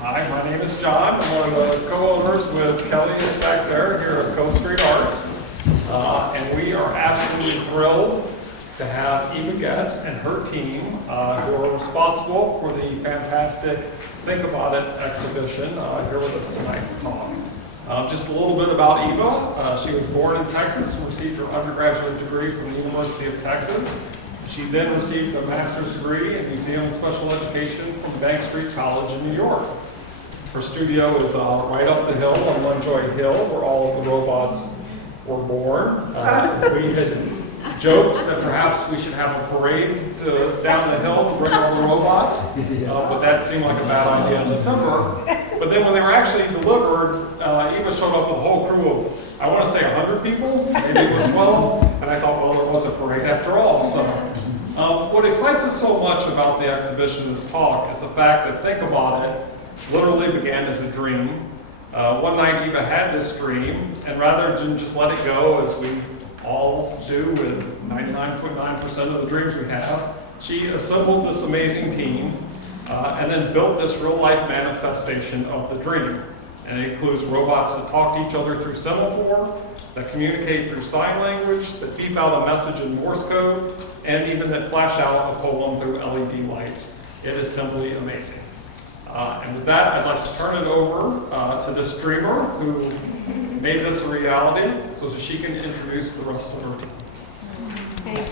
Hi, my name is John. I'm one of the co-owners with Kelly back there here at Cove Street Arts. And we are absolutely thrilled to have Eva Goetz and her team who are responsible for the fantastic Think About It exhibition here with us tonight to talk. Just a little bit about Eva. She was born in Texas and received her undergraduate degree from the University of Texas. She then received a master's degree in museum and special education from Bank Street College in New York. Her studio is right up the hill on Lovejoy Hill, where all of the robots were born. We had joked that perhaps we should have a parade down the hill to bring all the robots, but that seemed like a bad idea in December. But then when they were actually delivered, Eva showed up with a whole crew of, I want to say 100 people, maybe it was 12, and I thought, well, there was a parade after all. So what excites us so much about the exhibition, this talk, is the fact that Think About It literally began as a dream. One night Eva had this dream, and rather than just let it go as we all do with 99.9% of the dreams we have, she assembled this amazing team and then built this real-life manifestation of the dream. And it includes robots that talk to each other through semaphore, that communicate through sign language, that beep out a message in Morse code, and even that flash out a poem through LED lights. It is simply amazing. And with that, I'd like to turn it over to this dreamer who made this a reality so that she can introduce the rest of her team. Thanks.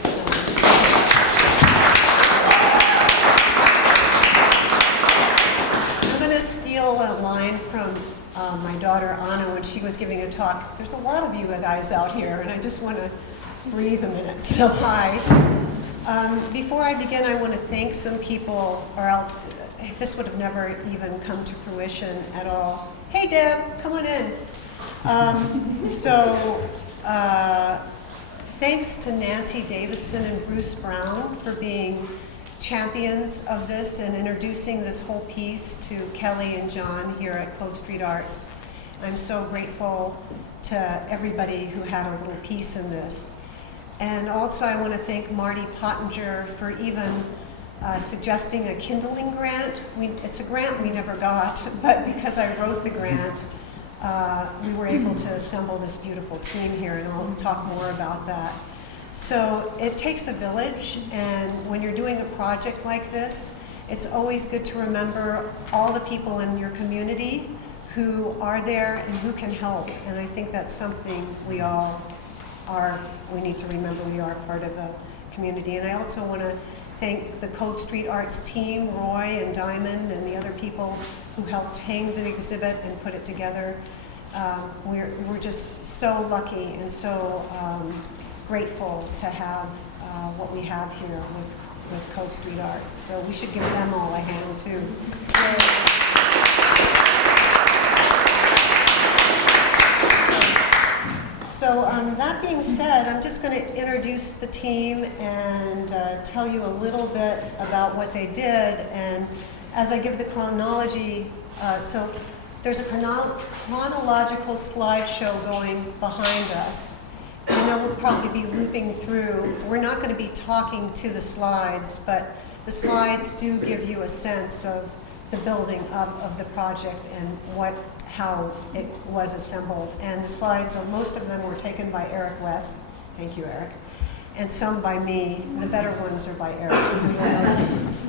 I'm going to steal a line from my daughter Anna when she was giving a talk. There's a lot of you guys out here, and I just want to breathe a minute. So hi. Before I begin, I want to thank some people, or else this would have never even come to fruition at all. Hey Deb, come on in. Thanks to Nancy Davidson and Bruce Brown for being champions of this and introducing this whole piece to Kelly and John here at Cove Street Arts. I'm so grateful to everybody who had a little piece in this. And also I want to thank Marty Pottinger for even suggesting a kindling grant. It's a grant we never got, but because I wrote the grant, we were able to assemble this beautiful team here, and I'll talk more about that. So it takes a village, and when you're doing a project like this, it's always good to remember all the people in your community who are there and who can help. And I think that's something we need to remember. We are part of the community. And I also want to thank the Cove Street Arts team, Roy and Diamond, and the other people who helped hang the exhibit and put it together. We're just so lucky and so grateful to have what we have here with Cove Street Arts. So we should give them all a hand too. So that being said, I'm just going to introduce the team and tell you a little bit about what they did. And as I give the chronology, so there's a chronological slideshow going behind us. I know we'll probably be looping through. We're not going to be talking to the slides, but the slides do give you a sense of the building up of the project and how it was assembled. And the slides, most of them were taken by Erik West. Thank you, Erik. And some by me. The better ones are by Erik, so you'll know the difference.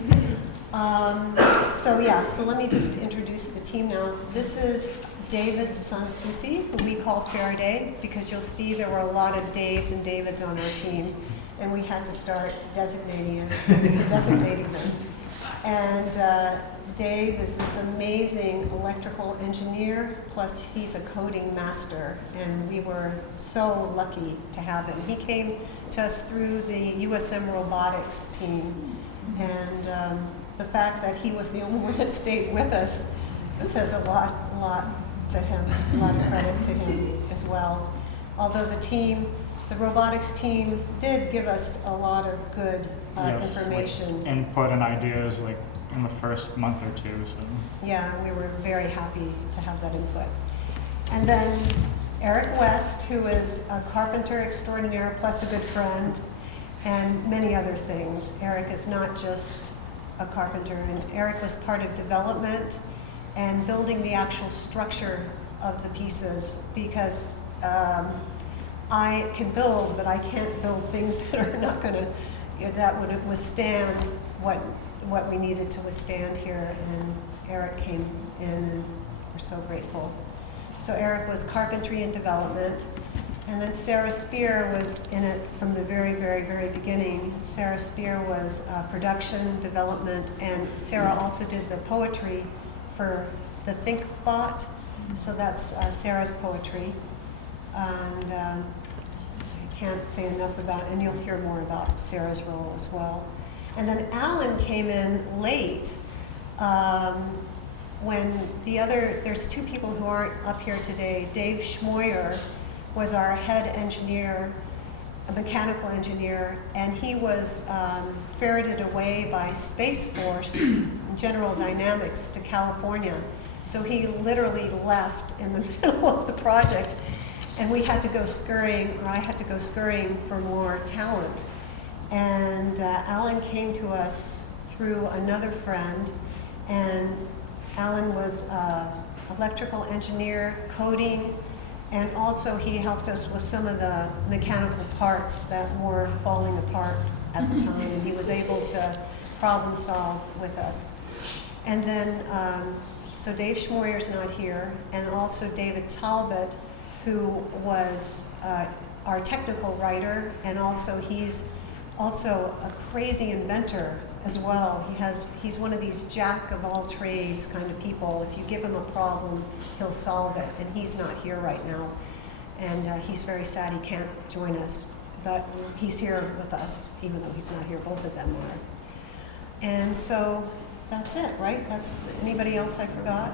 So let me just introduce the team now. This is David Sansoucy, who we call Faraday, because you'll see there were a lot of Daves and Davids on our team, and we had to start designating them. And Dave is this amazing electrical engineer, plus he's a coding master, and we were so lucky to have him. He came to us through the USM robotics team, and the fact that he was the only one that stayed with us says a lot to him, a lot of credit to him as well. Although the robotics team did give us a lot of good information. Like input and ideas like in the first month or two. So. Yeah, we were very happy to have that input. And then Erik West, who is a carpenter extraordinaire plus a good friend, and many other things. Erik is not just a carpenter, and Erik was part of development and building the actual structure of the pieces, because I can build, but I can't build things that are not going to, that would withstand what we needed to withstand here. And Erik came in, and we're so grateful. So Erik was carpentry and development, and then Sarah Speare was in it from the very, very, very beginning. Sarah Speare was production, development, and Sarah also did the poetry for the Think Bot. So that's Sarah's poetry. And I can't say enough about, and you'll hear more about Sarah's role as well. And then Alan came in late when there's two people who aren't up here today. Dave Schmoyer was our head engineer, a mechanical engineer, and he was ferreted away by Space Force, General Dynamics, to California. So he literally left in the middle of the project, and we had to go scurrying, or I had to go scurrying for more talent. And Alan came to us through another friend, and Alan was electrical engineer, coding, and also he helped us with some of the mechanical parts that were falling apart at the time, and he was able to problem solve with us. And then, so Dave Schmoyer's not here, and also David Talbot, who was our technical writer, and also he's also a crazy inventor as well. He's one of these jack of all trades kind of people. If you give him a problem, he'll solve it, and he's not here right now. And he's very sad he can't join us, but he's here with us, even though he's not here. Both of them are. And so that's it, right? That's anybody else I forgot?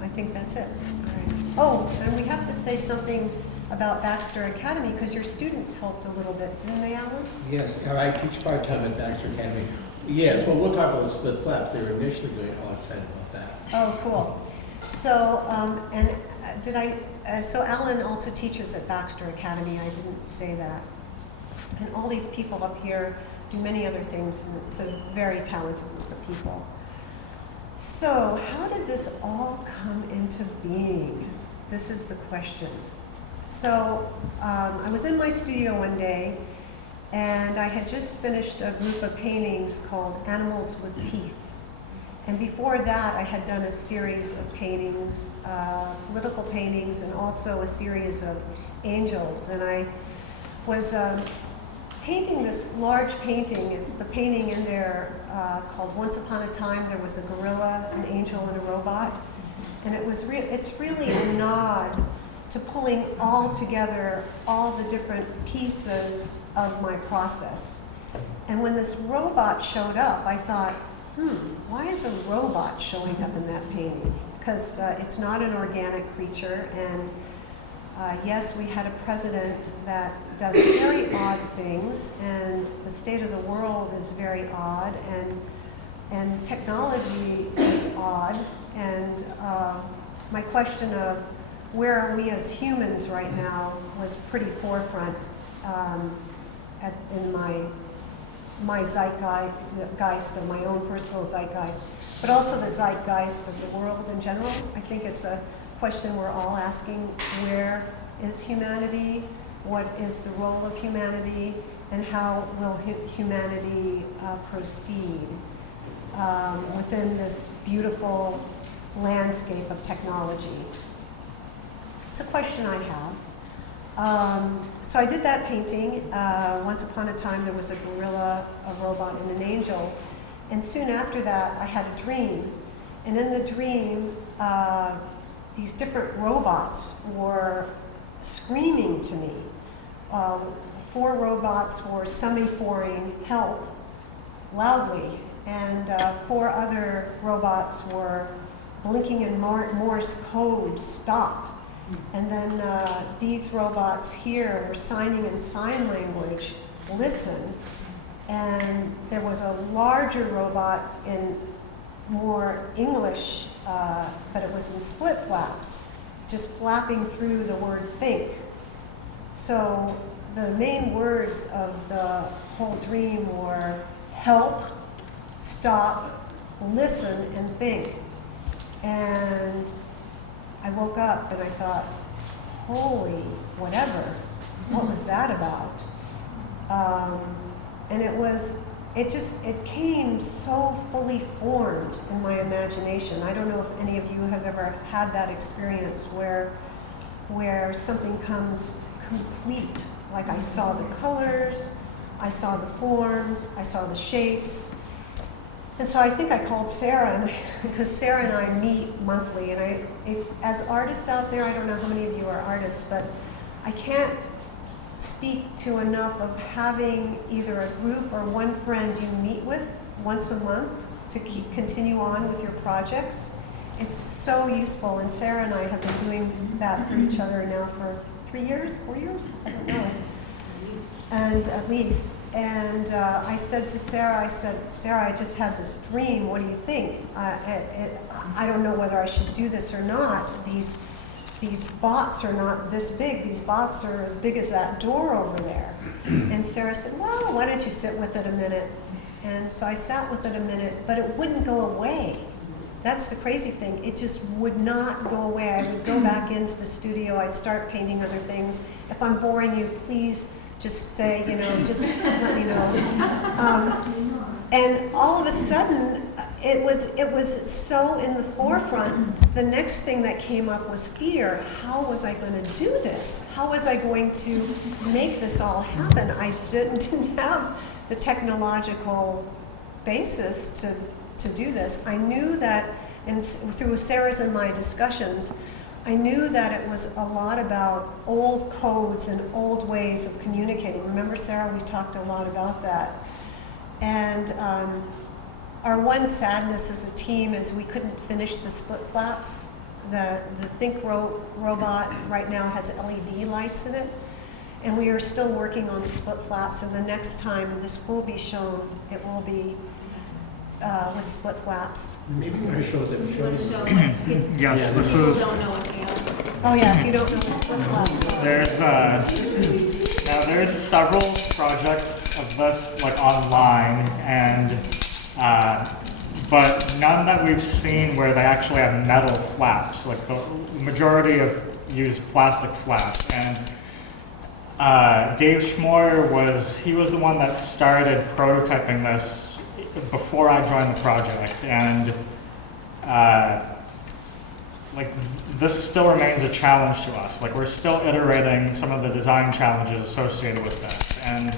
I think that's it. All right. Oh, and we have to say something about Baxter Academy, because your students helped a little bit, didn't they, Alan? Yes, I teach part-time at Baxter Academy. Yes, well, we'll talk about the split flaps. They were initially going all excited about that. Oh, cool. So, so Alan also teaches at Baxter Academy. I didn't say that. And all these people up here do many other things, and it's a very talented group of people. So, how did this all come into being? This is the question. So, I was in my studio one day, and I had just finished a group of paintings called Animals with Teeth. And before that, I had done a series of paintings, political paintings, and also a series of angels. And I was painting this large painting. It's the painting in there called Once Upon a Time There Was a Gorilla, an Angel, and a Robot. And it's really a nod to pulling all together all the different pieces of my process. And when this robot showed up, I thought, why is a robot showing up in that painting? Because it's not an organic creature, and yes, we had a president that does very odd things, and the state of the world is very odd, and technology is odd, and my question of where are we as humans right now was pretty forefront in my zeitgeist, of my own personal zeitgeist, but also the zeitgeist of the world in general. I think it's a question we're all asking: where is humanity? What is the role of humanity? And how will humanity proceed within this beautiful landscape of technology? It's a question I have. So I did that painting. Once upon a time, there was a gorilla, a robot, and an angel. And soon after that, I had a dream. And in the dream, these different robots were screaming to me. 4 robots were semaphoring help loudly, and 4 other robots were blinking in Morse code, stop. And then these robots here were signing in sign language, listen. And there was a larger robot in more English, but it was in split flaps, just flapping through the word think. So the main words of the whole dream were help, stop, listen, and think. And I woke up and I thought, holy whatever, what was that about? And it came so fully formed in my imagination. I don't know if any of you have ever had that experience where something comes complete. Like I saw the colors, I saw the forms, I saw the shapes. And so I think I called Sarah, because Sarah and I meet monthly, and as artists out there, I don't know how many of you are artists, but I can't speak to enough of having either a group or one friend you meet with once a month to continue on with your projects. It's so useful, and Sarah and I have been doing that for each other now for 3 years, 4 years? I don't know. And at least. And I said to Sarah, Sarah, I just had this dream. What do you think? I don't know whether I should do this or not. These bots are not this big. These bots are as big as that door over there. And Sarah said, well, why don't you sit with it a minute? And so I sat with it a minute, but it wouldn't go away. That's the crazy thing. It just would not go away. I would go back into the studio. I'd start painting other things. If I'm boring you, please just say, just let me know. And all of a sudden, it was so in the forefront. The next thing that came up was fear. How was I going to do this? How was I going to make this all happen? I didn't have the technological basis to do this. I knew that, and through Sarah's and my discussions, I knew that it was a lot about old codes and old ways of communicating. Remember, Sarah, we talked a lot about that. And our one sadness as a team is we couldn't finish the split flaps. The Think robot right now has LED lights in it, and we are still working on the split flaps. And the next time this will be shown, it will be with split flaps. Maybe you want to show them. Yes, this is. Don't know what they are. Oh yeah, if you don't know the split flaps. There's several projects of this like online, and but none that we've seen where they actually have metal flaps. Like the majority of use plastic flaps, and Dave Schmoyer was the one that started prototyping this before I joined the project, and this still remains a challenge to us. Like we're still iterating some of the design challenges associated with this, and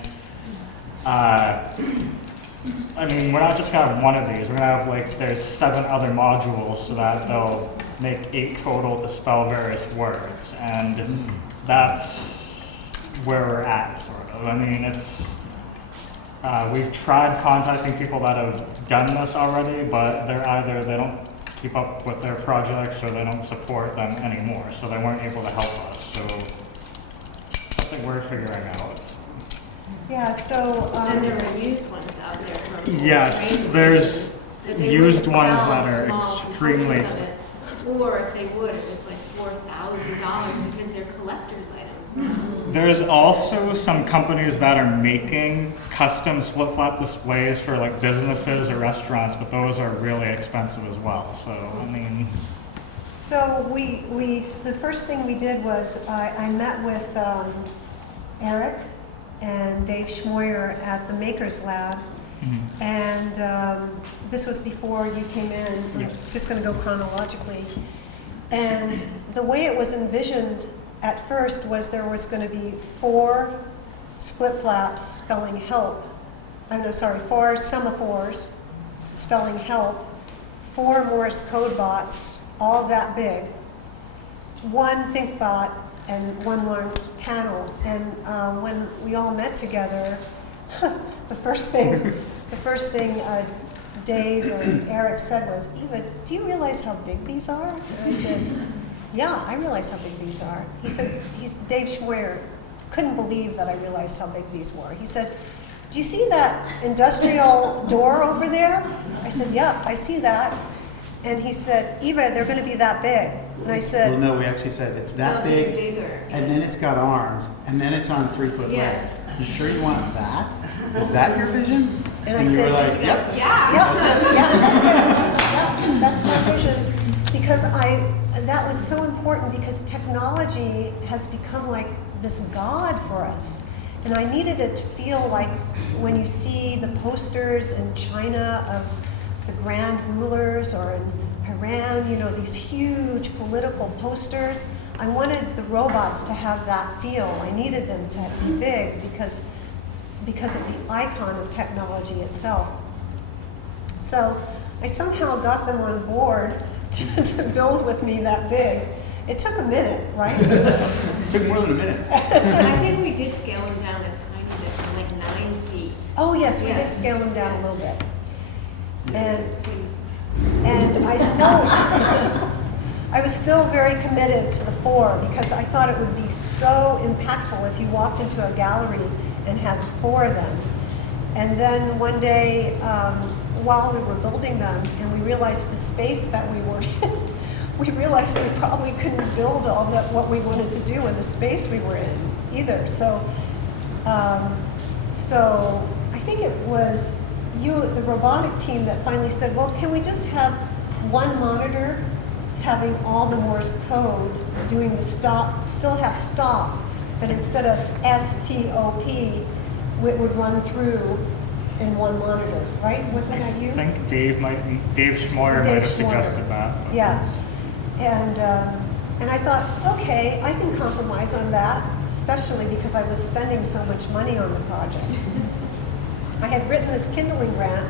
we're not just gonna have one of these. We're gonna have there's 7 other modules, so that they'll make 8 total to spell various words, and that's where we're at, sort of. It's. We've tried contacting people that have done this already, but they don't keep up with their projects or they don't support them anymore, so they weren't able to help us. So something we're figuring out. Yeah, so... And there are used ones out there from yes, there's used ones that are extremely expensive. Or if they would, it was like $4,000 because they're collector's items now. There's also some companies that are making custom split flap displays for businesses or restaurants, but those are really expensive as well. So the first thing we did was I met with Erik and Dave Schmoyer at the Makers Lab, and this was before you came in. I'm just going to go chronologically. And the way it was envisioned at first was there was going to be 4 split flaps spelling help. 4 semaphores spelling help, 4 Morse code bots, all that big, 1 ThinkBot, and 1 long panel. And when we all met together, the first thing Dave and Erik said was, Eva, do you realize how big these are? And I said, yeah, I realize how big these are. He said, Dave Schmoyer couldn't believe that I realized how big these were. He said, do you see that industrial door over there? I said, yeah, I see that. And he said, Eva, they're going to be that big. And I said, well, no, we actually said it's that They'll be big, bigger. and then it's got arms, and then it's on 3-foot Yeah. legs. You sure you want that? Is that your vision? And I you said, were like, yep. Yeah. yeah, that's it. Yeah, that's my vision. because that was so important because technology has become like this god for us. And I needed it to feel like when you see the posters in China of the grand rulers or in Iran, you know, these huge political posters, I wanted the robots to have that feel. I needed them to be big because of the icon of technology itself. So I somehow got them on board to build with me that big. It took a minute, right? It took more than a minute. I think we did scale them down a tiny bit, from like 9 feet. Oh yes, we Yeah. did scale them down a little bit. And So I was still very committed to the 4 because I thought it would be so impactful if you walked into a gallery and had 4 of them. And then one day, while we were building them, and we realized the space that we were in, we realized we probably couldn't build all that what we wanted to do in the space we were in either. So I think it was you, the robotic team, that finally said, well, can we just have one monitor having all the Morse code doing the stop, still have stop, but instead of STOP, it would run through in one monitor, right? Wasn't that you? I think Dave Schmoyer might have suggested that. Yeah. And I thought, okay, I can compromise on that, especially because I was spending so much money on the project. I had written this kindling grant,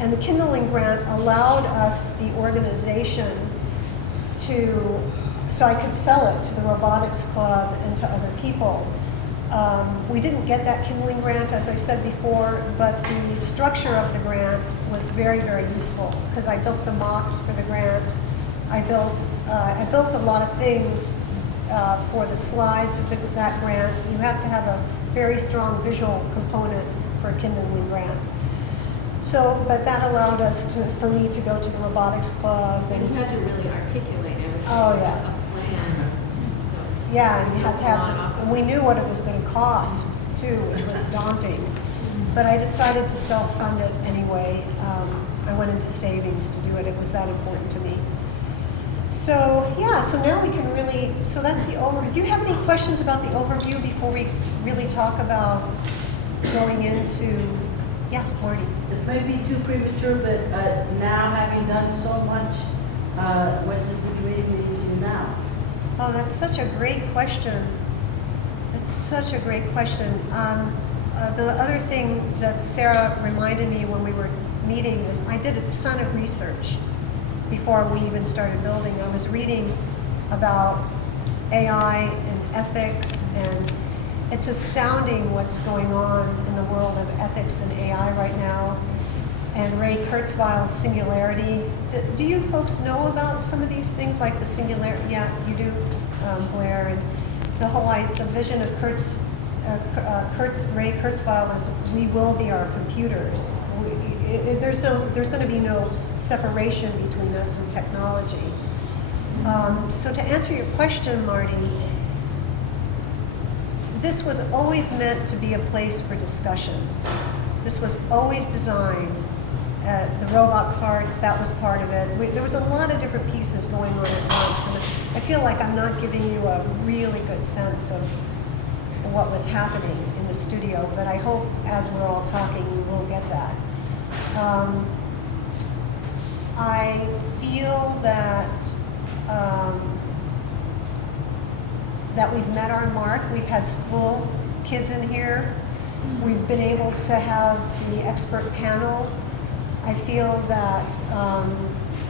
and the kindling grant allowed us, the organization, so I could sell it to the robotics club and to other people. We didn't get that kindling grant, as I said before, but the structure of the grant was very, very useful because I built the mocks for the grant. I built a lot of things for the slides of that grant. You have to have a very strong visual component for a kindling grant. So, but that allowed us for me to go to the robotics club. And you had to really articulate everything. Oh, yeah. A plan. So Yeah, and you had to a lot have, off and we knew what it was going to cost too, which was daunting. But I decided to self-fund it anyway. I went into savings to do it. It was that important to me. So yeah, so now we can really, so that's the overview. Do you have any questions about the overview before we really talk about going into, yeah, Marty? This may be too premature, but now having done so much, what does the dream mean to you now? Oh, that's such a great question. That's such a great question. The other thing that Sarah reminded me when we were meeting is I did a ton of research before we even started building. I was reading about AI and ethics, and it's astounding what's going on in the world of ethics and AI right now. And Ray Kurzweil's singularity. Do you folks know about some of these things like the singularity? Yeah, you do, Blair. And the whole the vision of Ray Kurzweil is we will be our computers. There's going to be no separation between us and technology. So to answer your question, Marty, this was always meant to be a place for discussion. This was always designed. The robot cards, that was part of it. There was a lot of different pieces going on at once, and I feel like I'm not giving you a really good sense of what was happening in the studio, but I hope as we're all talking, you will get that. I feel that that we've met our mark. We've had school kids in here. We've been able to have the expert panel. I feel that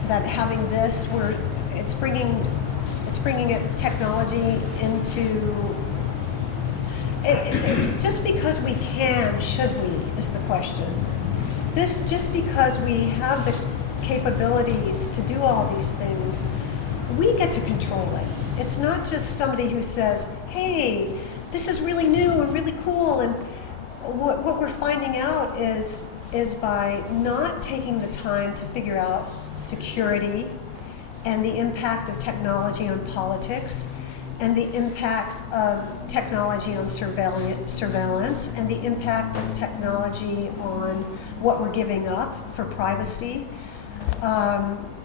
that having this, it's bringing technology into. It's just because we can, should we, is the question. This, just because we have the capabilities to do all these things, we get to control it. It's not just somebody who says, hey, this is really new and really cool, and what we're finding out is by not taking the time to figure out security and the impact of technology on politics, and the impact of technology on surveillance, and the impact of technology on what we're giving up for privacy.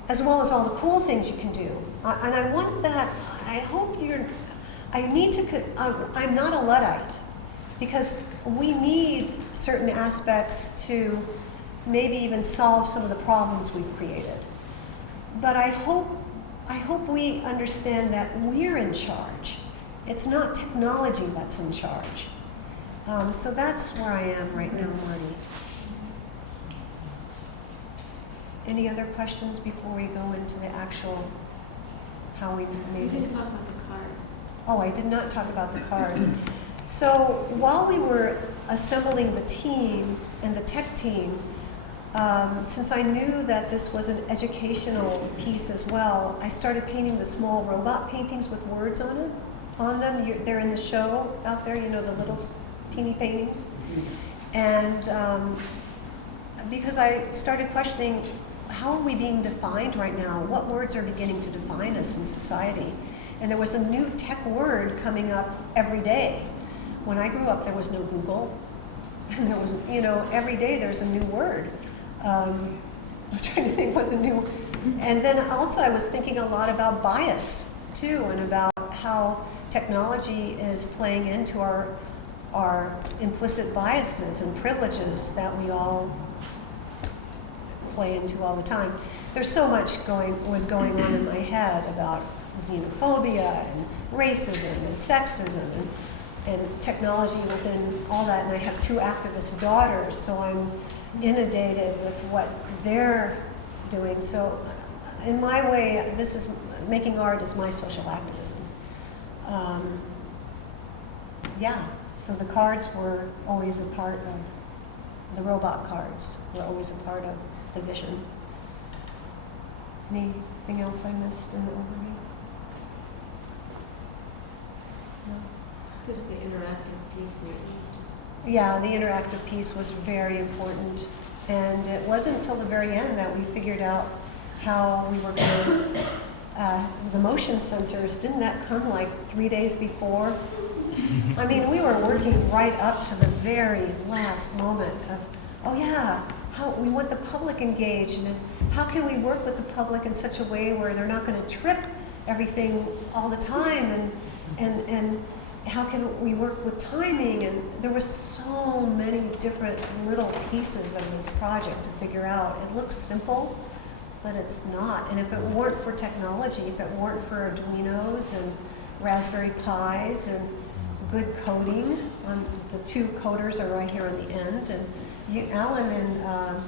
as well as all the cool things you can do. And I want that, I hope you're, I need to, I'm not a Luddite, because we need certain aspects to maybe even solve some of the problems we've created. But I hope we understand that we're in charge. It's not technology that's in charge. So that's where I am right now, Marty. Any other questions before we go into the actual, how we You made can it? talk about the cards. Oh, I did not talk about the cards. So while we were assembling the team and the tech team, since I knew that this was an educational piece as well, I started painting the small robot paintings with words on it, on them. They're in the show out there, you know, the little teeny paintings. And because I started questioning, how are we being defined right now? What words are beginning to define us in society? And there was a new tech word coming up every day. When I grew up, there was no Google. And there was, you know, every day there's a new word. I'm trying to think what the new, and then also I was thinking a lot about bias too, and about how technology is playing into our implicit biases and privileges that we all play into all the time. There's so much was going on in my head about xenophobia and racism and sexism and technology within all that. And I have 2 activist daughters, so I'm inundated with what they're doing. So in my way, this is, making art is my social activism. Yeah, so the cards were always a part of, the robot cards were always a part of the vision. Anything else I missed in the overview? No? Just the interactive piece, maybe. Just Yeah, the interactive piece was very important. And it wasn't until the very end that we figured out how we were going to, the motion sensors, didn't that come like 3 days before? I mean, we were working right up to the very last moment of, oh yeah, how we want the public engaged, and how can we work with the public in such a way where they're not going to trip everything all the time, and how can we work with timing? And there were so many different little pieces of this project to figure out. It looks simple, but it's not. And if it weren't for technology, if it weren't for Arduinos and Raspberry Pis and good coding, the 2 coders are right here on the end, and Alan and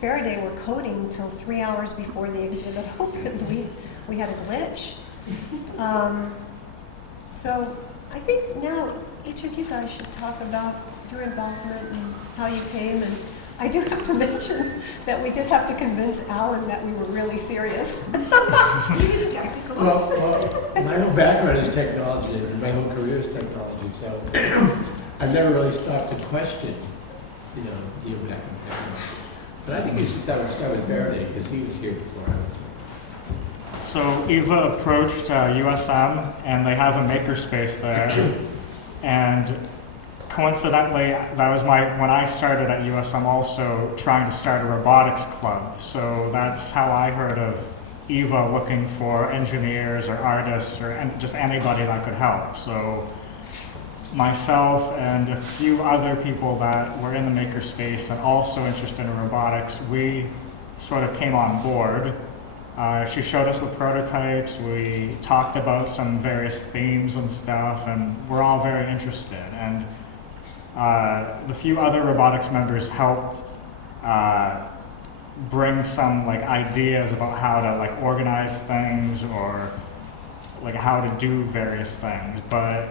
Faraday were coding till 3 hours before the exhibit opened. We had a glitch. So I think now each of you guys should talk about your involvement and how you came. And I do have to mention that we did have to convince Alan that we were really serious. he was skeptical. Well, my whole background is technology, and my whole career is technology, so I've never really stopped to question, you know, the impact of technology. But I think you should start with Faraday, because he was here before I was. So Eva approached USM, and they have a makerspace there. And coincidentally, that was when I started at USM, also trying to start a robotics club. So that's how I heard of Eva looking for engineers or artists or just anybody that could help. So myself and a few other people that were in the makerspace and also interested in robotics, we sort of came on board. She showed us the prototypes, we talked about some various themes and stuff, and we're all very interested. And the few other robotics members helped bring some like ideas about how to like organize things or like how to do various things. But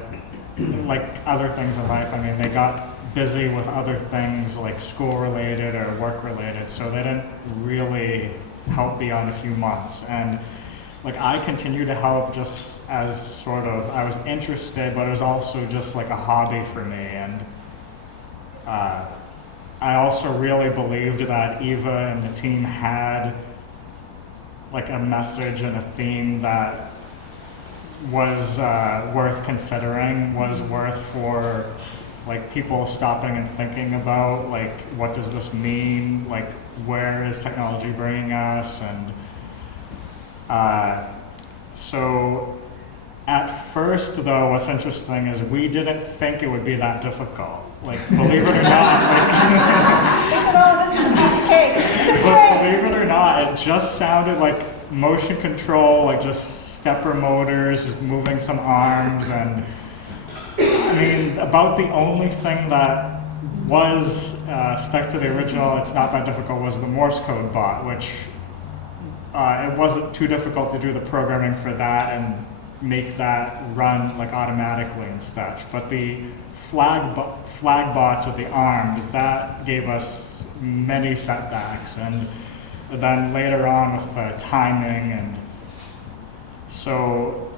like other things in life, I mean, they got busy with other things like school related or work related, so they didn't really help beyond a few months. And like I continue to help just as sort of, I was interested, but it was also just like a hobby for me. And I also really believed that Eva and the team had like a message and a theme that was worth considering, was worth for like people stopping and thinking about, like, what does this mean? Like, where is technology bringing us? And So at first, though, what's interesting is we didn't think it would be that difficult. Like, believe it or not, They said, oh, this is a piece of cake. I said, but great. believe it or not, it just sounded like motion control, like just stepper motors, just moving some arms, and I mean, about the only thing that was stuck to the original, it's not that difficult, was the Morse code bot, which it wasn't too difficult to do the programming for that and make that run like automatically and such. But the flag bots with the arms, that gave us many setbacks, and then later on with the timing, and so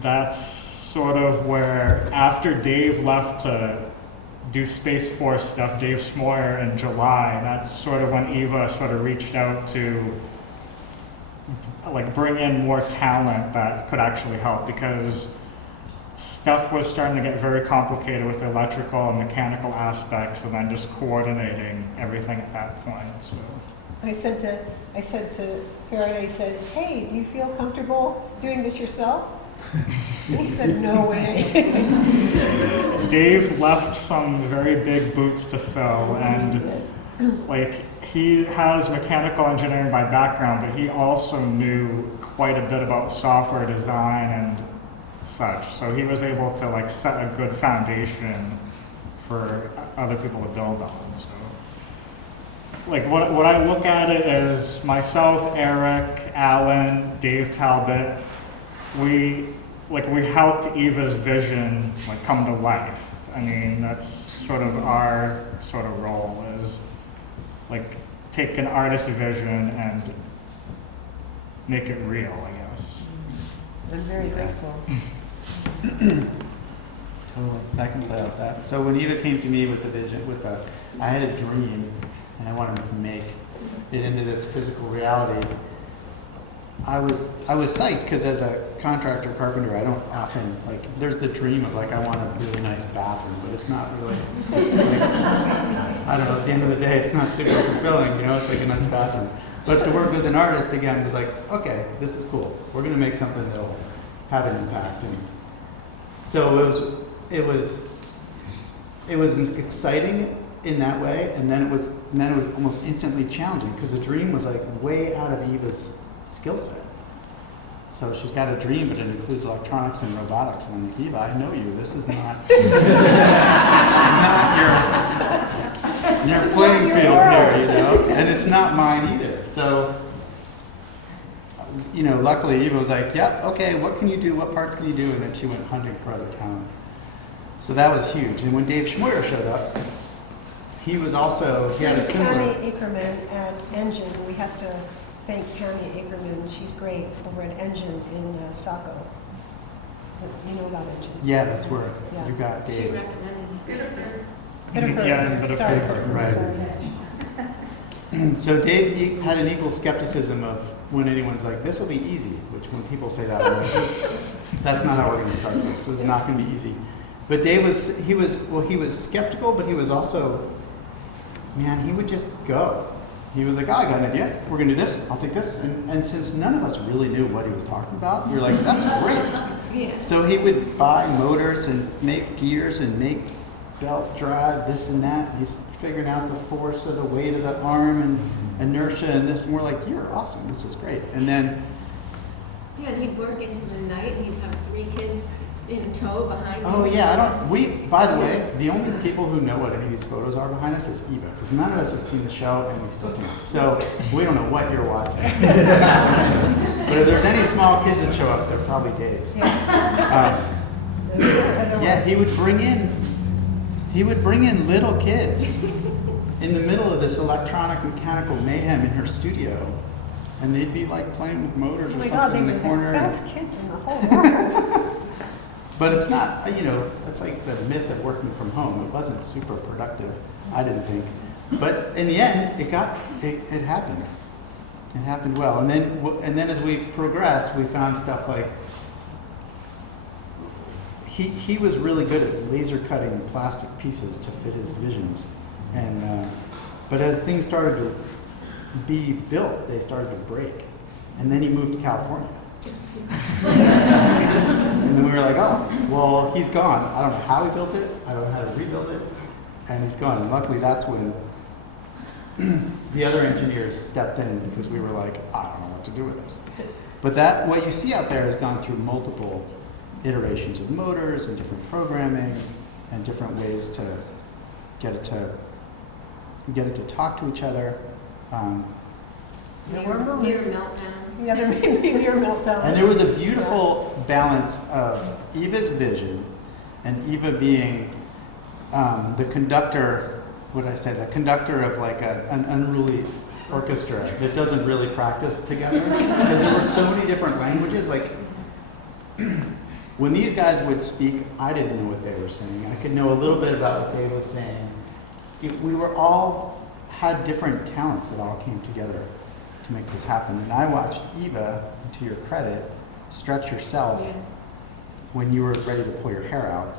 that's sort of where, after Dave left to do Space Force stuff, Dave Schmoyer, in July, that's sort of when Eva sort of reached out to like bring in more talent that could actually help, because stuff was starting to get very complicated with the electrical and mechanical aspects, and then just coordinating everything at that point. So. I said to Faraday, I said, hey, do you feel comfortable doing this yourself? And he said, no way. Dave left some very big boots to fill, and like, he has mechanical engineering by background, but he also knew quite a bit about software design and such. So he was able to like set a good foundation for other people to build on. So, like, what I look at it is myself, Erik, Alan, Dave Talbot. We helped Eva's vision like come to life. I mean, that's sort of our sort of role, is like take an artist's vision and make it real, I guess. I'm very grateful. Totally. I can play off that. So when Eva came to me with the vision, I had a dream, and I wanted to make it into this physical reality. I was psyched, because as a contractor, carpenter, I don't often, like, there's the dream of like, I want a really nice bathroom, but it's not really, like, I don't know, at the end of the day, it's not super fulfilling, you know, it's like a nice bathroom. But to work with an artist, again, was like, okay, this is cool. We're going to make something that'll have an impact. And so it was exciting in that way, and then it was almost instantly challenging, because the dream was like way out of Eva's skill set. So she's got a dream, but it includes electronics and robotics. And I'm like, Eva, I know you. This is not, your playing field here, you know? And it's not mine either. So, you know, luckily Eva was like, yep, okay, what can you do? What parts can you do? And then she went hunting for other talent. So that was huge. And when Dave Schmoyer showed up, he had a similar... Tammy Ackerman at Engine. We have to thank Tammy Ackerman. She's great over at Engine in Saco. You know about Engine? Yeah, that's where you got She Dave. recommended Bitterford. Yeah, Sorry, Bitterford, right. Sorry. So Dave had an equal skepticism of when anyone's like, this will be easy, which when people say that, I'm like, that's not how we're going to start this. This is not going to be easy. But Dave he was skeptical, but he was also, man, he would just go. He was like, oh, I got an idea. We're going to do this. I'll take this. And since none of us really knew what he was talking about, we were like, that's great. Yeah. So he would buy motors and make gears and make belt drive, this and that. He's figuring out the force of the weight of the arm and inertia and this. And we're like, you're awesome. This is great. And then... Yeah, and he'd work into the night. He'd have 3 kids in tow behind him. Oh yeah, by the way, the only people who know what any of these photos are behind us is Eva, because none of us have seen the show and we still can't. So we don't know what you're watching. But if there's any small kids that show up, they're probably Dave's. Yeah, he would bring in little kids in the middle of this electronic mechanical mayhem in her studio, and they'd be like playing with motors or something in the corner. They were the best kids in the whole world. But it's not, you know, that's like the myth of working from home. It wasn't super productive, I didn't think. But in the end, it happened. It happened well. And then as we progressed, we found stuff like, he was really good at laser cutting plastic pieces to fit his visions. And but as things started to be built, they started to break. And then he moved to California. And then we were like, oh, well, he's gone. I don't know how he built it. I don't know how to rebuild it. And he's gone. And luckily, that's when the other engineers stepped in, because we were like, I don't know what to do with this. But that, what you see out there has gone through multiple iterations of motors and different programming and different ways to get it to talk to each other. There were Near moments. meltdowns. Yeah, there may be near meltdowns. And there was a beautiful balance of Eva's vision and Eva being the conductor, what did I say, the conductor of like an unruly orchestra that doesn't really practice together. Because there were so many different languages. Like, when these guys would speak, I didn't know what they were saying. I could know a little bit about what they were saying. We were all had different talents that all came together to make this happen. And I watched Eva, to your credit, stretch yourself when you were ready to pull your hair out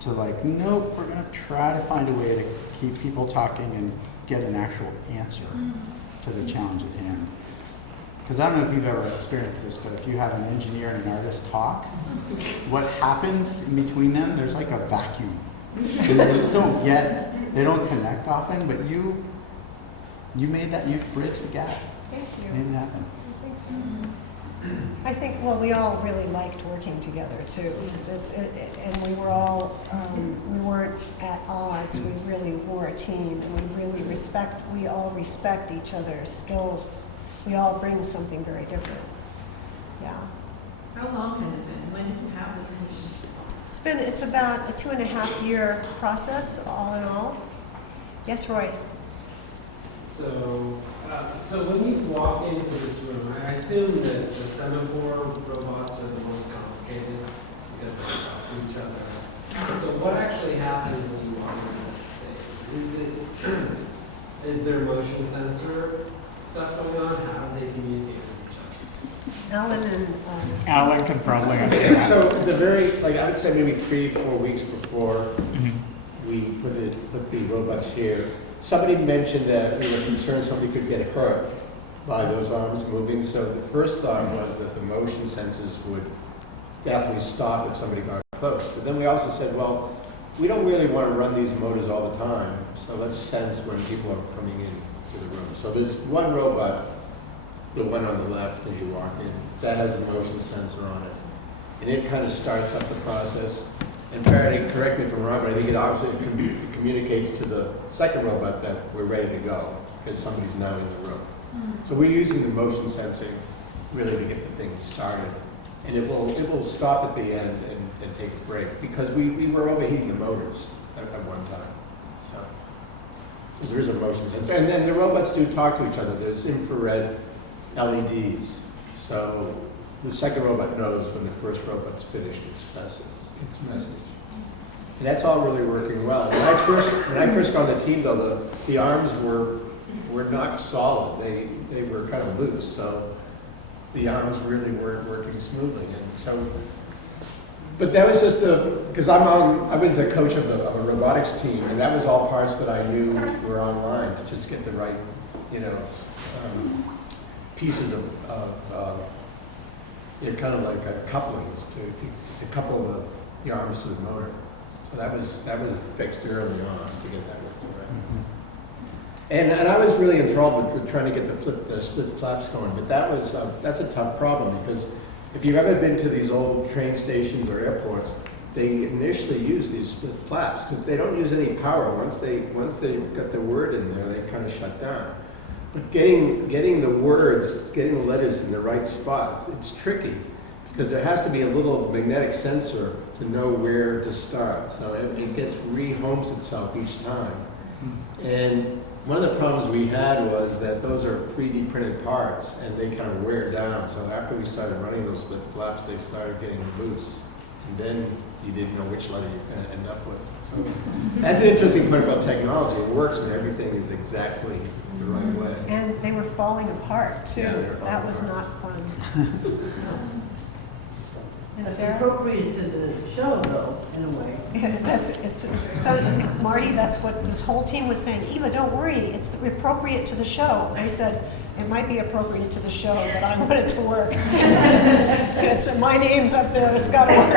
to like, nope, we're going to try to find a way to keep people talking and get an actual answer to the challenge at hand. Because I don't know if you've ever experienced this, but if you have an engineer and an artist talk, what happens in between them, there's like a vacuum. And they just they don't connect often, but you made that, you bridged the gap. Thank you. Made it happen. I think so. I think, well, we all really liked working together too. And we were all, we weren't at odds. We really were a team, and we all respect each other's skills. We all bring something very different. Yeah. How long has it been? When did you have the position? It's about a 2.5-year process, all in all. Yes, Roy? So when you walk into this room, I assume that the semaphore robots are the most complicated because they talk to each other. So what actually happens when you walk into that space? Is there motion sensor stuff going on? How do they communicate with each other? Alan and, Alan can probably answer that. So I would say maybe 3-4 weeks before we put the robots here, somebody mentioned that we were concerned somebody could get hurt by those arms moving. So the first thought was that the motion sensors would definitely stop if somebody got close. But then we also said, well, we don't really want to run these motors all the time, so let's sense when people are coming into the room. So there's one robot, the one on the left as you walk in, that has a motion sensor on it. And it kind of starts up the process. And Faraday, correct me if I'm wrong, but I think it obviously communicates to the second robot that we're ready to go, because somebody's now in the room. So we're using the motion sensing really to get the thing started. And it will stop at the end and take a break, because we were overheating the motors at one time. So there is a motion sensor. And then the robots do talk to each other. There's infrared LEDs. So the second robot knows when the first robot's finished its message. And that's all really working well. When I first got on the team, though, the arms were not solid. They were kind of loose. So the arms really weren't working smoothly. And so, but that was just because I was the coach of a robotics team, and that was all parts that I knew were online to just get the right, pieces of kind of like couplings to couple the arms to the motor. So that was fixed early on to get that working right. And I was really enthralled with trying to get the split flaps going, but that's a tough problem, because if you've ever been to these old train stations or airports, they initially use these split flaps because they don't use any power. Once they've got the word in there, they kind of shut down. But getting the letters in the right spots, it's tricky, because there has to be a little magnetic sensor to know where to start. So it rehomes itself each time. And one of the problems we had was that those are 3D printed parts, and they kind of wear down. So after we started running those split flaps, they started getting loose. And then you didn't know which letter you're going to end up with. So that's an interesting point about technology. It works when everything is exactly the right way. and they were falling apart too. Yeah, they were falling That was apart. not fun. And That's Sarah? appropriate to the show, though, in a way. Marty, that's what this whole team was saying. Eva, don't worry, it's appropriate to the show. I said, it might be appropriate to the show, but I want it to work. My name's up there, it's gotta work.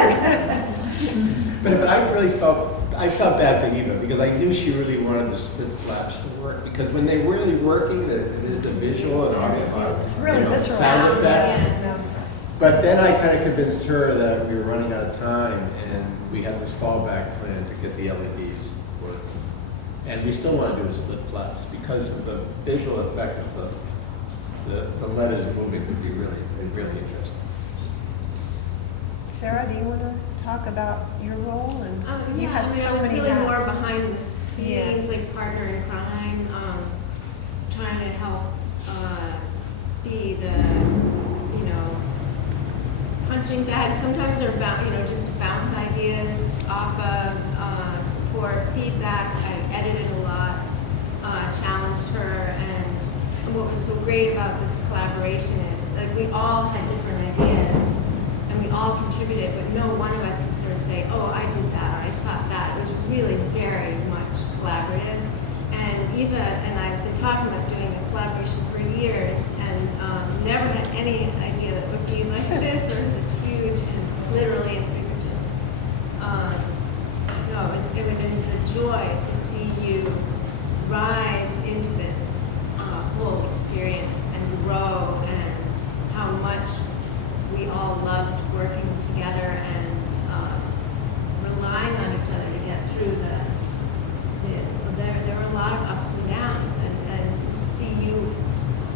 But I really felt bad for Eva because I knew she really wanted the split flaps to work because when they're really working, it is the visual and It's really visceral. sound effects. Yes, But then I kind of convinced her that we were running out of time and we had this fallback plan to get the LEDs working. And we still want to do a split flaps because of the visual effect of the letters moving would be really interesting. Sarah, do you want to talk about your role? And you Yeah, had I mean, so I was many really more hats. behind the scenes, like partner in crime, trying to help be the, punching bag sometimes, or just bounce ideas off of support, feedback. I edited a lot, challenged her, and what was so great about this collaboration is like we all had different ideas. And we all contributed, but no one of us can sort of say, oh, I did that, or I thought that. It was really very much collaborative. And Eva and I have been talking about doing a collaboration for years, and never had any idea that it would be like this, or this huge, and literally and figurative. It was a joy to see you rise into this whole experience and grow, and how much we all loved working together and relying on each other to get through there were a lot of ups and downs, and to see you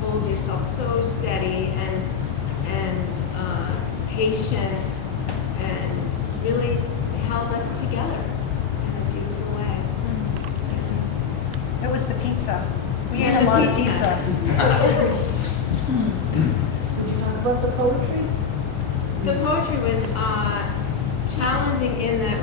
hold yourself so steady and patient, and really held us together in a beautiful way. It was the pizza. We Yeah, ate a the lot of pizza. pizza. Would you talk about the poetry? The poetry was challenging in that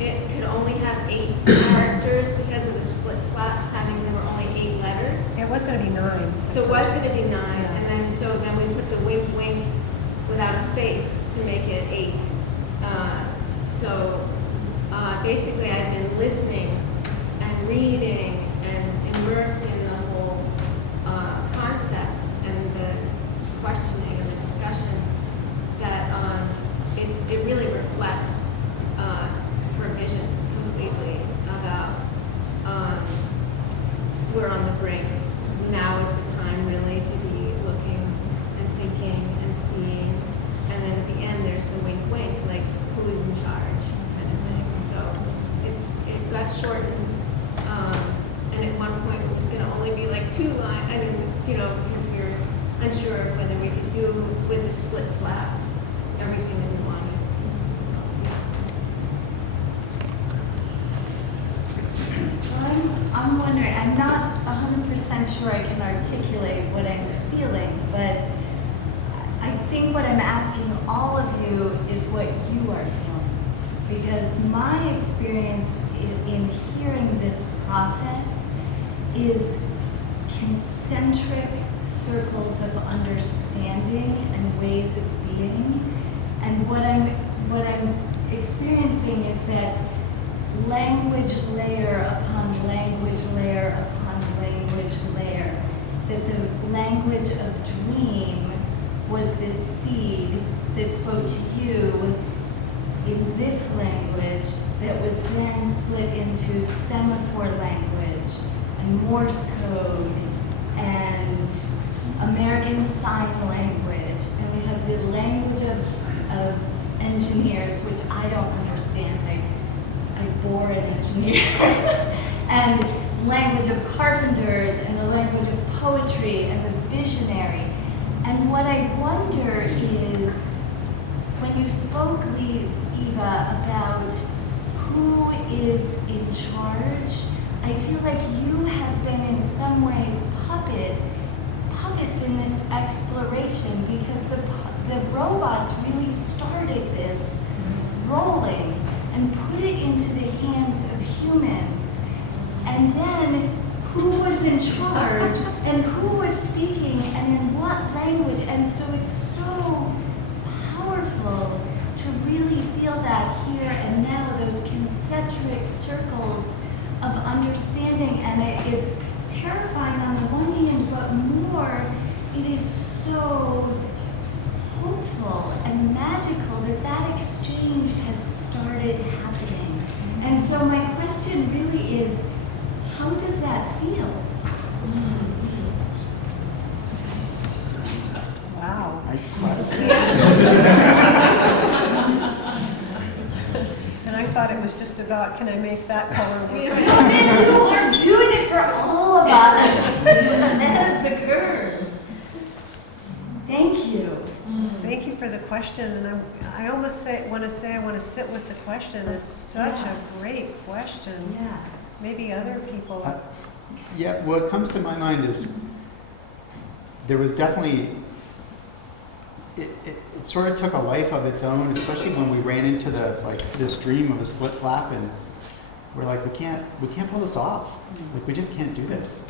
it could only have 8 characters because of the split flaps having, there were only 8 letters. It was going to be 9. So it was going to be 9, Yeah. and then we put the wink wink without a space to make it 8. Basically I'd been listening and reading and immersed in the whole concept and the questioning and the discussion that it really reflects her vision completely about we're on the brink. Now is the time really to be looking and thinking and seeing, and then at the end there's the wink wink, like who is in charge kind of thing. So it got shortened, and at one point it was going to only be like 2 lines. I mean, because we were unsure of whether we could do with the split flaps everything that we wanted. So, yeah. So I'm wondering, I'm not 100% sure I can articulate what I'm feeling, but I think what I'm asking all of you is what you are feeling. Because my experience in hearing this process is concentric circles of understanding and ways of being. And what I'm experiencing is that language layer upon language layer upon language layer. That the language of dream was this seed that spoke to you in this language that was then split into semaphore language and Morse code and American Sign Language. And we have the language of engineers, which I don't understand. I bore an engineer. And language of carpenters, and the language of poetry, and the visionary. And what I wonder is, when you spoke, Eva, about who is in charge, I feel like you have been in some ways puppets in this exploration, because the robots really started this rolling and put it into the hands of humans. And then who was in charge and who was speaking and in what language? And so it's so powerful to really feel that here and now, those concentric circles of understanding. And it's terrifying on the one hand, but more it is so hopeful and magical that that exchange has started happening. And so my question really is, how does that feel? Wow. Nice question. And I thought it was just about, can I make that color work? You are doing it for all of us. Ahead of the curve. Thank you. Thank you for the question, and I almost want to sit with the question. It's such a great question. Yeah. Maybe other people. Yeah, what comes to my mind is there was definitely, it sort of took a life of its own, especially when we ran into this dream of a split flap, and we're like, we can't pull this off. Like, we just can't do this.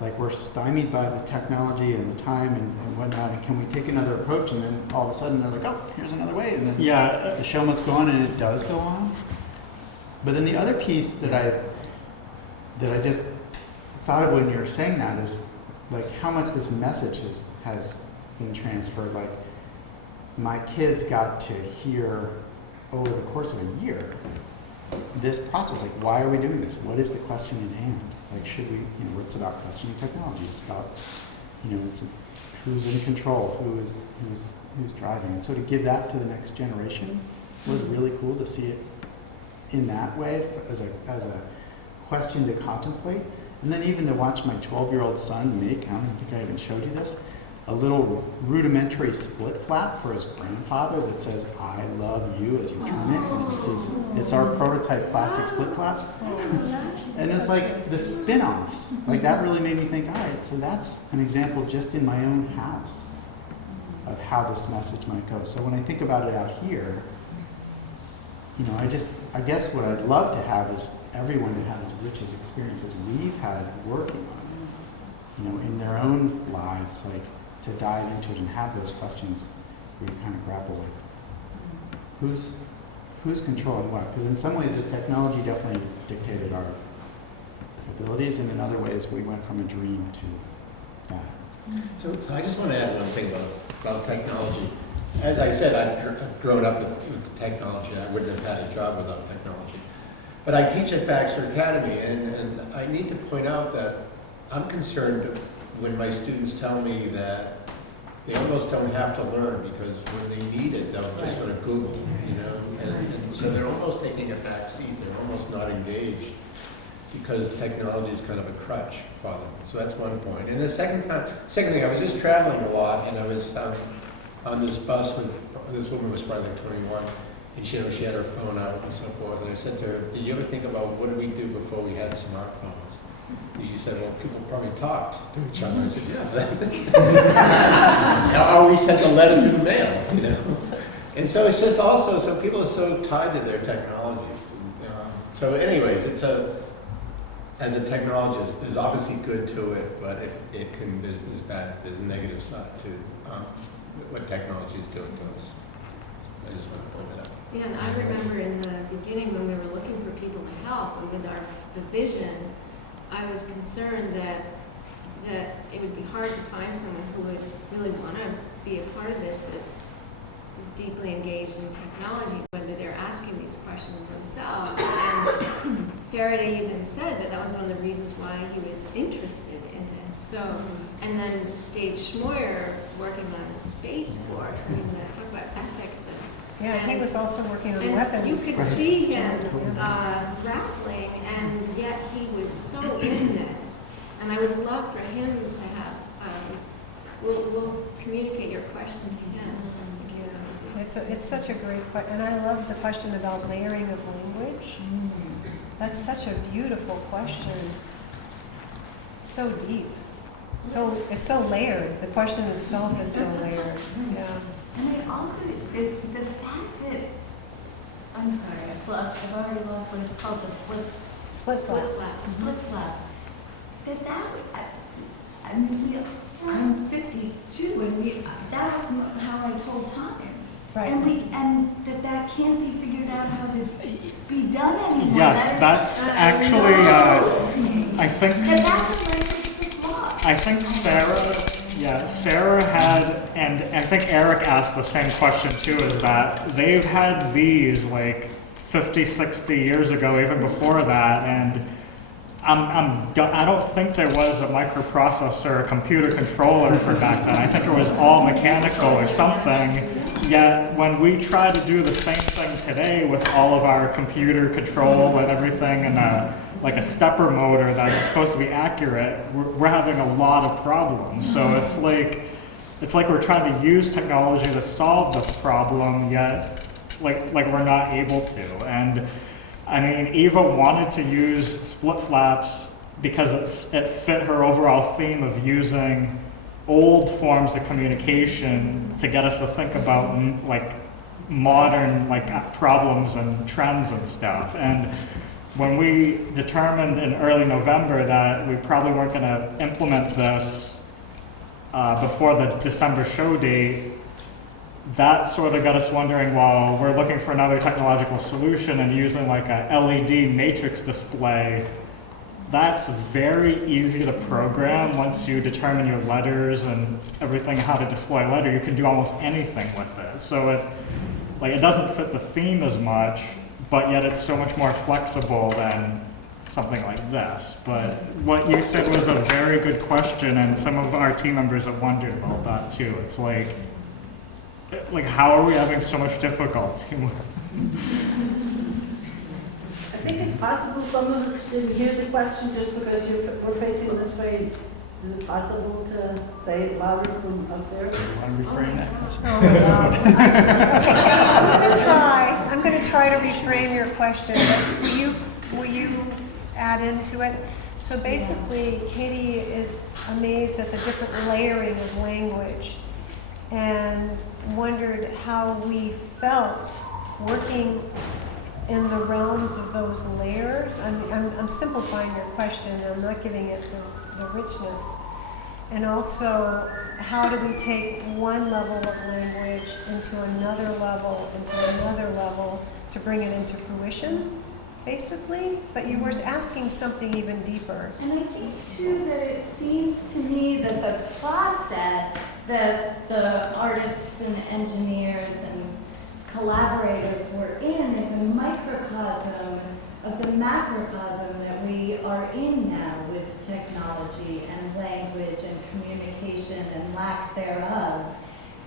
Like, we're stymied by the technology and the time and whatnot, and can we take another approach? And then all of a sudden they're like, oh, here's another way, and then the show must go on, and it does go on. But then the other piece that I just thought of when you were saying that is like how much this message has been transferred. Like, my kids got to hear over the course of a year this process. Like, why are we doing this? What is the question in hand? Like, should we, it's about questioning technology. It's about, it's who's in control, who's driving. And so to give that to the next generation was really cool to see it in that way as a question to contemplate. And then even to watch my 12-year-old son make, I don't think I even showed you this, a little rudimentary split flap for his grandfather that says, I love you, as you turn it. And it's our prototype plastic split flap. And it's like the spin-offs. Like, that really made me think, all right, so that's an example just in my own house of how this message might go. So when I think about it out here, I guess what I'd love to have is everyone to have as rich as experiences we've had working on it, in their own lives, like, to dive into it and have those questions we kind of grapple with. Who's controlling what? Because in some ways the technology definitely dictated our abilities, and in other ways we went from a dream to that. So I just want to add one thing about technology. As I said, I've grown up with technology. I wouldn't have had a job without technology. But I teach at Baxter Academy, and I need to point out that I'm concerned when my students tell me that they almost don't have to learn, because when they need it, they'll just go to Google, and so they're almost taking a back seat. They're almost not engaged because technology is kind of a crutch for them. So that's one point. And the second thing, I was just traveling a lot, and I was on this bus with this woman who was probably like 21, and she had her phone out and so forth. And I said to her, did you ever think about what did we do before we had smartphones? And she said, well, people probably talked to each other. I said, yeah. Or we sent a letter through the mail, And so it's just also, so people are so tied to their technology. So anyways, as a technologist, there's obviously good to it, but there's a negative side to what technology is doing to us. I just want to point that out. Yeah, and I remember in the beginning when we were looking for people to help, and with the vision, I was concerned that it would be hard to find someone who would really want to be a part of this, that's deeply engaged in technology, whether they're asking these questions themselves. And Faraday even said that was one of the reasons why he was interested in it. So, and then Dave Schmoyer working on Space Force, talk about ethics. Yeah, he was also working on weapons. You could see him grappling, and yet he was so in this. And I would love for him to have, we'll communicate your question to him. It's such a great question, and I love the question about layering of language. That's such a beautiful question. So deep. So it's so layered. The question itself is so layered. Yeah. And I also, the fact that, I'm sorry, I've already lost what it's called, the Split flap. Split flap. I'm 52, and that was how I told time. Right. And that can't be figured out how to be done anymore. Yes, that's actually, I think But that's a language that's lost. Sarah Yeah, Sarah had, and I think Erik asked the same question too, is that they've had these like 50, 60 years ago, even before that, and I don't think there was a microprocessor or a computer controller for back then. I think it was all mechanical or something. Yet when we try to do the same thing today with all of our computer control and everything and like a stepper motor that's supposed to be accurate, we're having a lot of problems. So it's like we're trying to use technology to solve this problem, yet like we're not able to. And I mean, Eva wanted to use split flaps because it fit her overall theme of using old forms of communication to get us to think about like modern problems and trends and stuff. And when we determined in early November that we probably weren't going to implement this before the December show date, that sort of got us wondering, well, we're looking for another technological solution and using like a LED matrix display. That's very easy to program once you determine your letters and everything, how to display a letter. You can do almost anything with it. So it doesn't fit the theme as much, but yet it's so much more flexible than something like this. But what you said was a very good question, and some of our team members have wondered about that too. It's like how are we having so much difficulty? I think it's possible some of us didn't hear the question just because we're facing this way. Is it possible to say it louder from up there? You want to reframe that? Oh my God. I'm going to try to reframe your question. But will you add into it? So basically, Katie is amazed at the different layering of language and wondered how we felt working in the realms of those layers. I'm simplifying your question. I'm not giving it the richness. And also, how do we take one level of language into another level, to bring it into fruition, basically? But you were asking something even deeper. And I think too that it seems to me that the process that the artists and engineers and collaborators were in is a microcosm of the macrocosm that we are in now with technology and language and communication and lack thereof.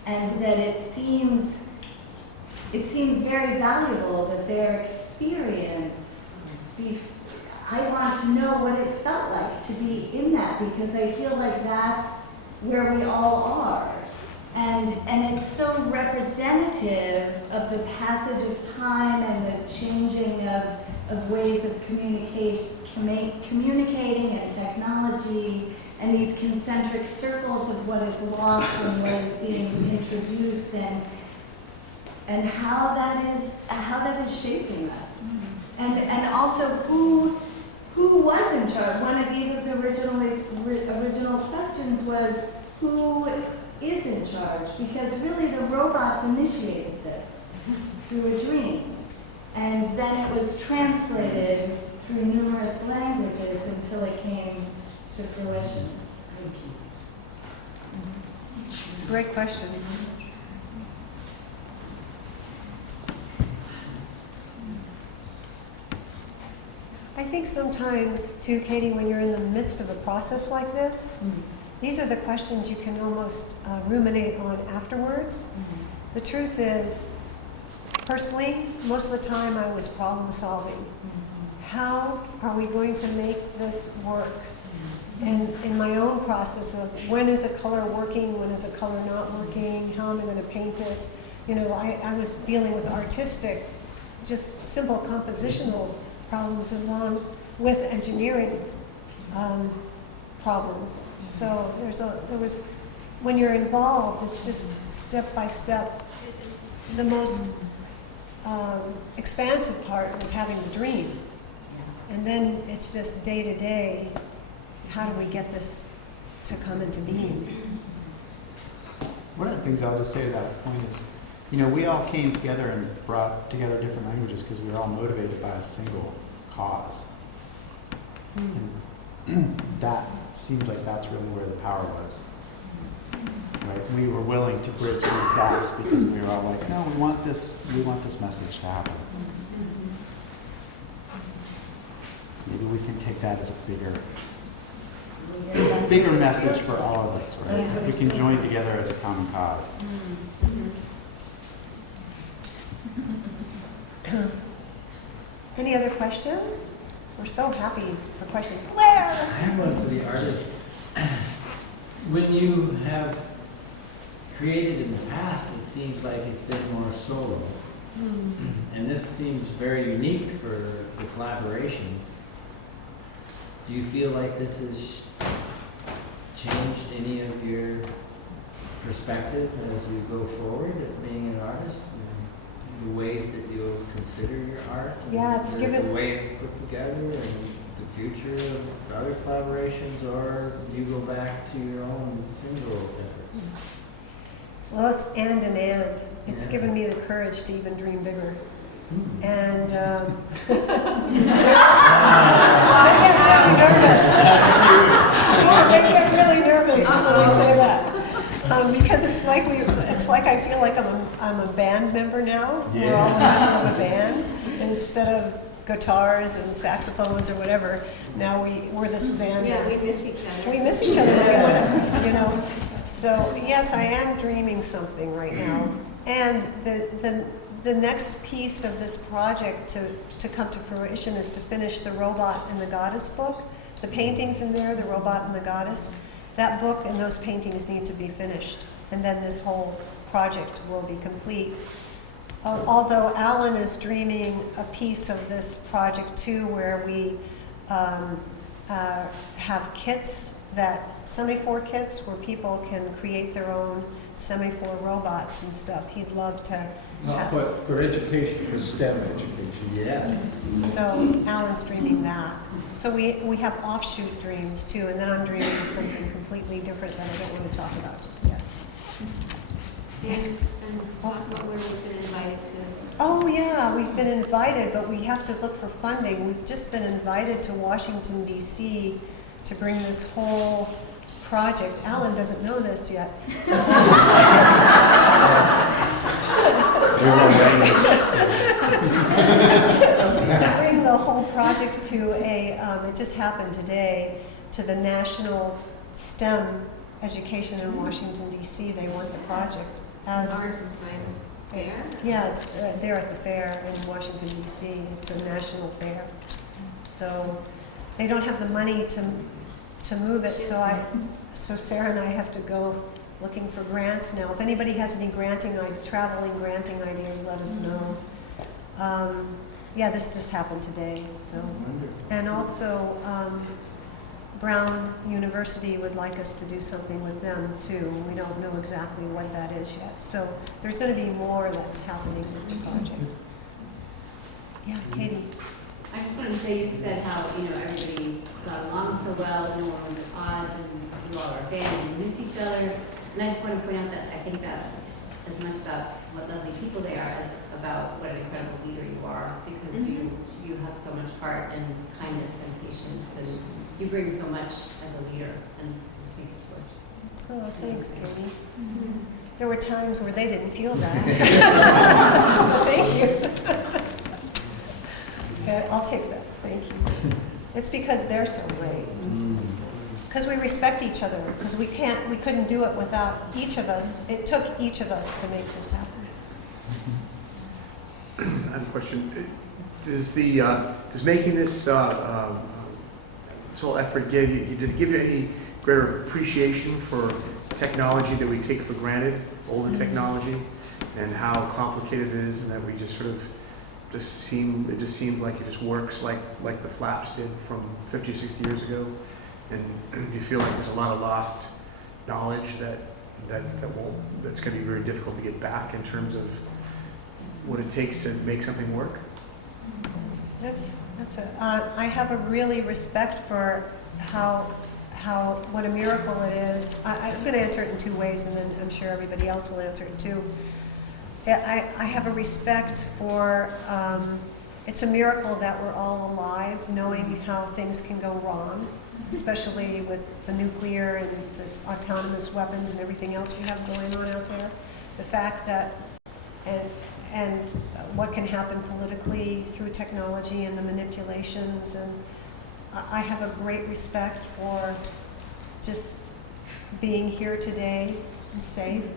And that it seems very valuable that their experience I want to know what it felt like to be in that, because I feel like that's where we all are. And it's so representative of the passage of time and the changing of ways of communicating and technology, and these concentric circles of what is lost and what is being introduced, and how that is shaping us. And also who was in charge. One of Eva's original questions was, who is in charge? Because really the robots initiated this through a dream. And then it was translated through numerous languages until it came to fruition. It's a great question. I think sometimes, too, Katie, when you're in the midst of a process like this, these are the questions you can almost ruminate on afterwards. The truth is, personally, most of the time I was problem solving. How are we going to make this work? And in my own process of when is a color working, when is a color not working, how am I going to paint it? You know, I was dealing with artistic, just simple compositional problems as well with engineering problems. So there was, when you're involved, it's just step by step. The most expansive part was having the dream. And then it's just day to day, how do we get this to come into being? One of the things I'll just say to that point is, you know, we all came together and brought together different languages because we were all motivated by a single cause. And that seems like that's really where the power was. right? We were willing to bridge those gaps because we were all like, no, we want this message to happen. Maybe we can take that as a bigger message for all of us, right? If we can join together as a common cause. Any other questions? We're so happy for questions. I Claire! have one for the artist. When you have created in the past, it seems like it's been more solo. And this seems very unique for the collaboration. Do you feel like this has changed any of your perspective as you go forward at being an artist? The ways that you'll consider your art? Yeah, it's given... The way it's put together and the future of other collaborations, or do you go back to your own single efforts? Well, it's and. It's Yeah. given me the courage to even dream bigger. And they get really nervous. They get really nervous when I say that. Because it's like I feel like I'm a band member now. We're all a member of a band, and instead of guitars and saxophones or whatever, now we're this band. Yeah, we miss each other. We miss each other. We want to, you know. So yes, I am dreaming something right now, and the next piece of this project to come to fruition is to finish the Robot and the Goddess book. The paintings in there, the Robot and the Goddess. That book and those paintings need to be finished, and then this whole project will be complete. Although Alan is dreaming a piece of this project too, where we have kits, semaphore kits, where people can create their own semaphore robots and stuff. He'd love to have. For education, for STEM education. Yes. So Alan's dreaming that. So we have offshoot dreams too, and then I'm dreaming something completely different that I don't want to talk about just yet. Yes. And talk about where we've been invited to. Oh yeah, we've been invited, but we have to look for funding. We've just been invited to Washington, D.C. to bring this whole project. Alan doesn't know this yet. To bring the whole project to it just happened today, to the National STEM Education in Washington, D.C. They want the project as... Arts and Science Fair? Yeah, it's there at the fair in Washington, D.C. It's a national fair. So they don't have the money to move it, so Sarah and I have to go looking for grants now. If anybody has any traveling granting ideas, let us know. Yeah, this just happened today. So, and also Brown University would like us to do something with them too. We don't know exactly what that is yet. So there's going to be more that's happening with the project. Yeah, Katie. I just wanted to say, you said how, everybody got along so well, no one was at odds, and you all are a band and you miss each other. And I just want to point out that I think that's as much about what lovely people they are as about what an incredible leader you are, because you have so much heart and kindness and patience, and you bring so much as a leader, and I just think it's worth. Oh, thanks, Katie. There were times where they didn't feel that. Thank you. Okay, I'll take that. Thank you. It's because they're so great. Because we respect each other. Because we couldn't do it without each of us. It took each of us to make this happen. I have a question. Does making this whole effort did it give you any greater appreciation for technology that we take for granted, older technology, and how complicated it is, and that we just sort of it just seemed like it just works like the flaps did from 50 or 60 years ago, and you feel like there's a lot of lost knowledge that's going to be very difficult to get back in terms of what it takes to make something work? I have a really respect for what a miracle it is. I'm going to answer it in two ways, and then I'm sure everybody else will answer it too. I have a respect for, it's a miracle that we're all alive, knowing how things can go wrong. especially with the nuclear and this autonomous weapons and everything else we have going on out there. The fact that, and what can happen politically through technology and the manipulations, and I have a great respect for just being here today and safe.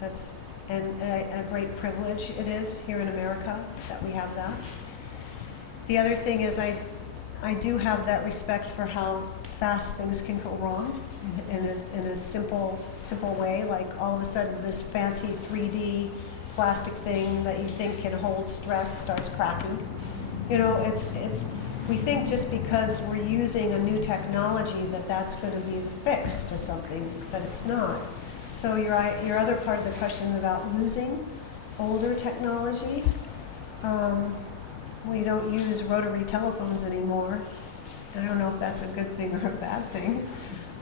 That's a great privilege it is here in America that we have that. The other thing is I do have that respect for how fast things can go wrong in a simple way, like all of a sudden this fancy 3D plastic thing that you think can hold stress starts cracking. You know, we think just because we're using a new technology that that's going to be the fix to something, but it's not. So your other part of the question about losing older technologies. We don't use rotary telephones anymore. I don't know if that's a good thing or a bad thing.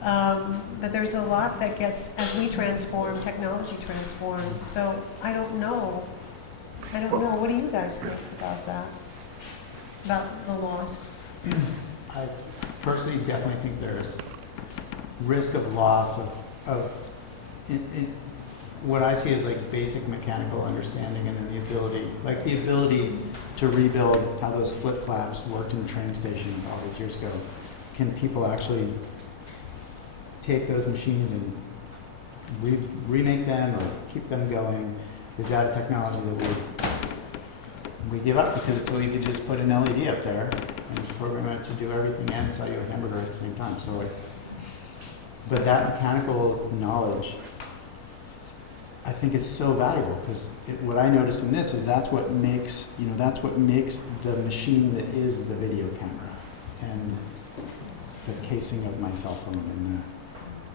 But there's a lot that gets, as we transform, technology transforms. So I don't know. What do you guys think about that? About the loss? I personally definitely think there's risk of loss of what I see as like basic mechanical understanding, and then the ability to rebuild how those split flaps worked in the train stations all these years ago. Can people actually take those machines and remake them or keep them going? Is that a technology that we give up because it's so easy to just put an LED up there and program it to do everything and sell you a hamburger at the same time? So, but that mechanical knowledge, I think, is so valuable, because what I notice in this is that's what makes the machine that is the video camera and the casing of my cell phone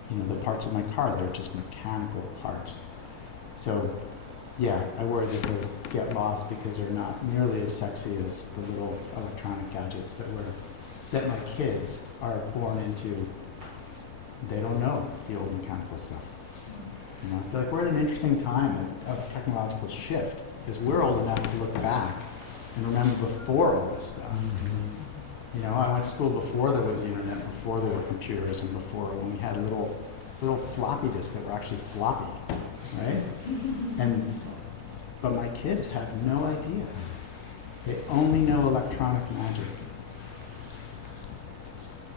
and the parts of my car. They're just mechanical parts. So yeah, I worry that those get lost because they're not nearly as sexy as the little electronic gadgets that my kids are born into. They don't know the old mechanical stuff. I feel like we're at an interesting time of technological shift, because we're old enough to look back and remember before all this stuff. Mm-hmm. I went to school before there was the internet, before there were computers, and before when we had little floppy disks that were actually floppy, right? But my kids have no idea. They only know electronic magic.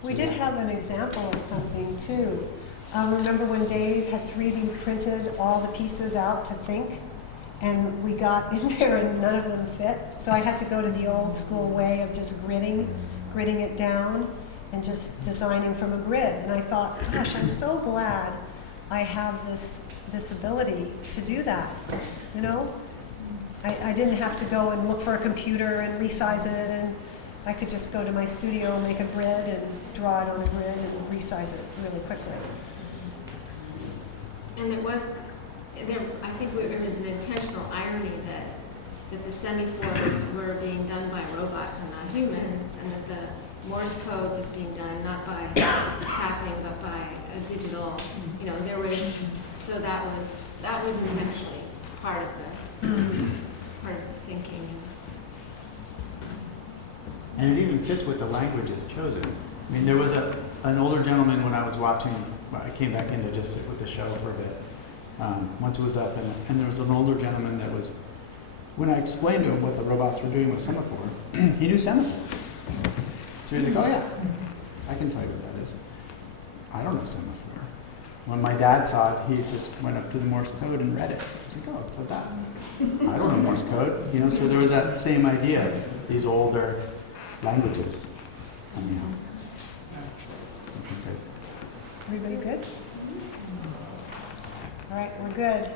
We did have an example of something too. Remember when Dave had 3D printed all the pieces out to think, and we got in there and none of them fit? So I had to go to the old school way of just gridding it down and just designing from a grid. And I thought, gosh, I'm so glad I have this ability to do that. I didn't have to go and look for a computer and resize it, and I could just go to my studio, make a grid, and draw it on a grid and resize it really quickly. And I think there was an intentional irony that the semaphores were being done by robots and not humans, and that the Morse code was being done not by tapping but by a digital. So that was intentionally part of the thinking. And it even fits with the languages chosen. I mean, there was an older gentleman when I was watching. I came back in to just sit with the show for a bit. Once it was up, and there was an older gentleman that was, when I explained to him what the robots were doing with semaphore, he knew semaphore. So he's like, oh yeah, I can tell you what that is. I don't know semaphore. When my dad saw it, he just went up to the Morse code and read it. He's like, oh, it's like that. I don't know Morse code. So there was that same idea of these older languages coming out. Everybody good? All right, we're good.